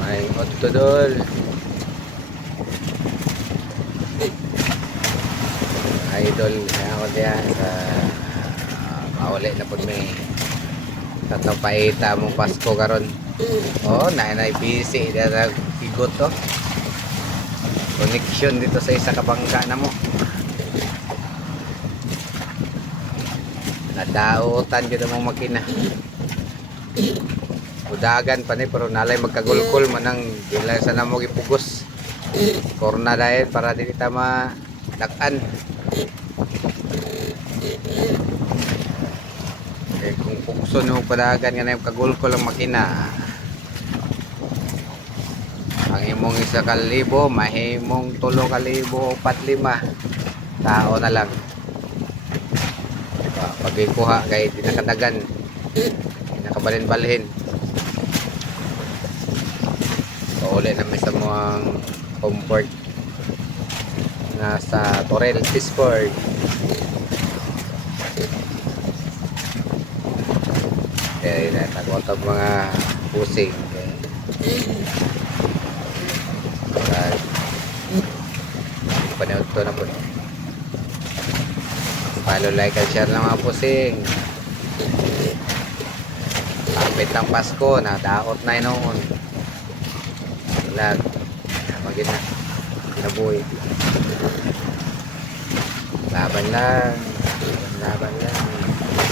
May otodol. Idol kaya ako diyan sa mauli na po may tatong paita mong Pasko karon. Oh, na busy diya sa igot to. Connection dito sa isa ka bangka na mo. Nadaotan kita mong makina. Udagan pa ni pero nalay magkagulkol manang dila sa namo gipugos. Korna dahil para di kita madakan. Eh kung pugso no padagan nga na kagulkol ang makina. Ang imong 1,000 mahimong 3,000 o 4,500 tao na lang. Pag ikuha kay di nakadagan, di nakabalin-balhin. Pauli namin sa mga comfort nasa Torrel Discord. Kaya natagotag mga pusing. Panood ko na po. Follow, like, and share ng mga pusing. Kapit ng Pasko na daot na noon. Lag. Magin na. Nabuhay. Laban lang. Laban lang.